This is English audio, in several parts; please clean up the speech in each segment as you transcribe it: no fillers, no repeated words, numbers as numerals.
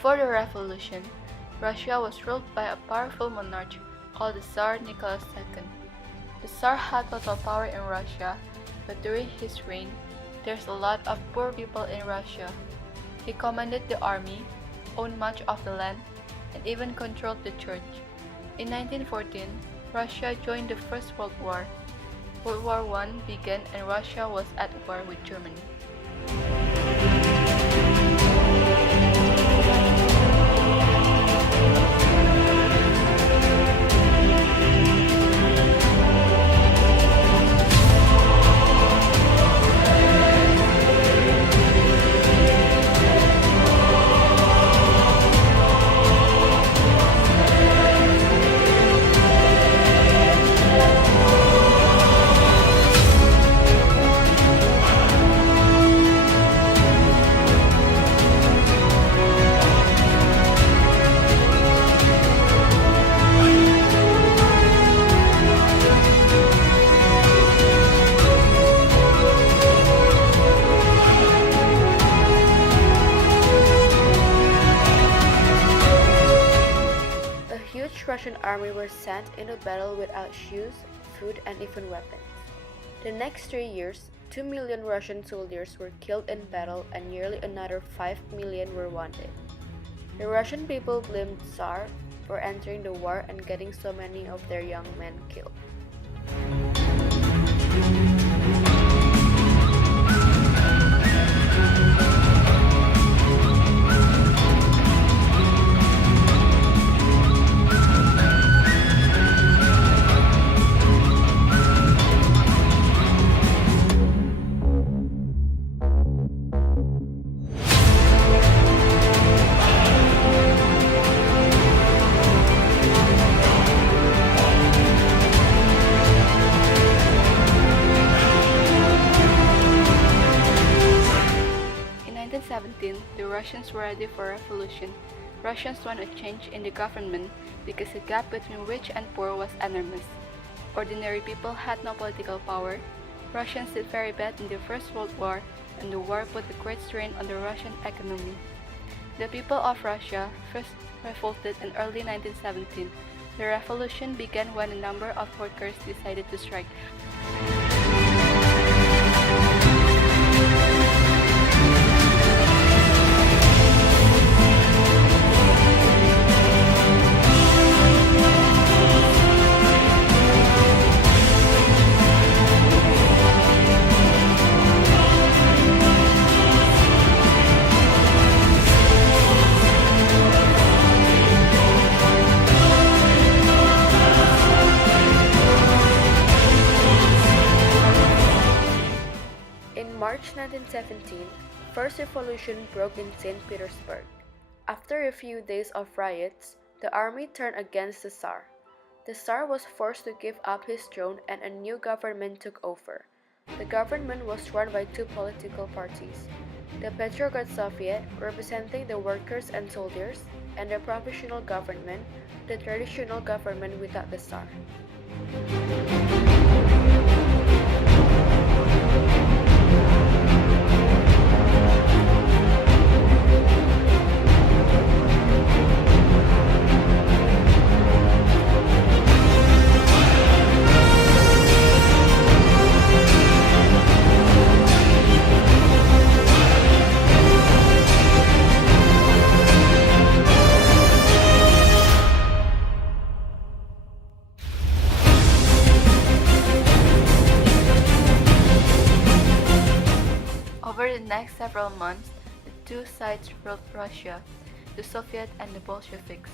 Before the revolution, Russia was ruled by a powerful monarch called the Tsar Nicholas II. The Tsar had total power in Russia, but during his reign, there's a lot of poor people in Russia. He commanded the army, owned much of the land, and even controlled the church. In 1914, Russia joined the First World War. World War I began and Russia was at war with Germany. Russian army were sent into battle without shoes, food, and even weapons. The next 3 years, 2 million Russian soldiers were killed in battle and nearly another 5 million were wounded. The Russian people blamed Tsar for entering the war and getting so many of their young men killed. The Russians were ready for revolution. Russians wanted a change in the government because the gap between rich and poor was enormous. Ordinary people had no political power. Russians did very bad in the First World War, and the war put a great strain on the Russian economy. The people of Russia first revolted in early 1917. The revolution began when a number of workers decided to strike. March 1917, first revolution broke in St. Petersburg. After a few days of riots, the army turned against the Tsar. The Tsar was forced to give up his throne and a new government took over. The government was run by two political parties, the Petrograd Soviet, representing the workers and soldiers, and the provisional government, the traditional government without the Tsar. Over the next several months, the two sides ruled Russia, the Soviet and the Bolsheviks.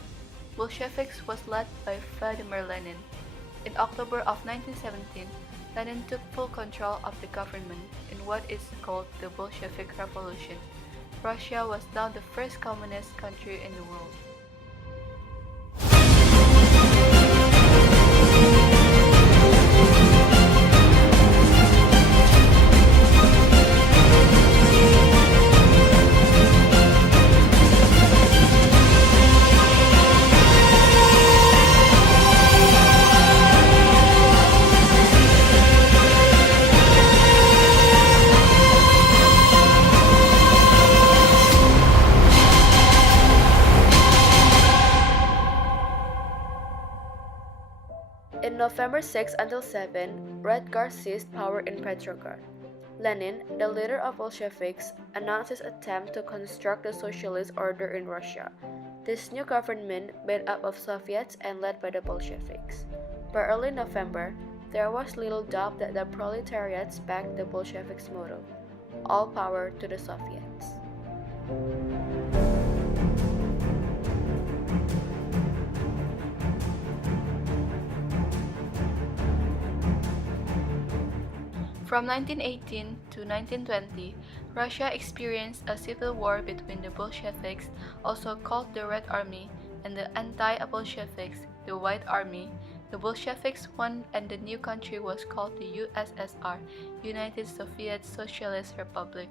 Bolsheviks was led by Vladimir Lenin. In October of 1917, Lenin took full control of the government in what is called the Bolshevik Revolution. Russia was now the first communist country in the world. November 6 until 7, Red Guard seized power in Petrograd. Lenin, the leader of Bolsheviks, announced his attempt to construct a socialist order in Russia. This new government, made up of Soviets and led by the Bolsheviks. By early November, there was little doubt that the proletariats backed the Bolsheviks' motto, all power to the Soviets. From 1918 to 1920, Russia experienced a civil war between the Bolsheviks, also called the Red Army, and the anti-Bolsheviks, the White Army. The Bolsheviks won and the new country was called the USSR, United Soviet Socialist Republic.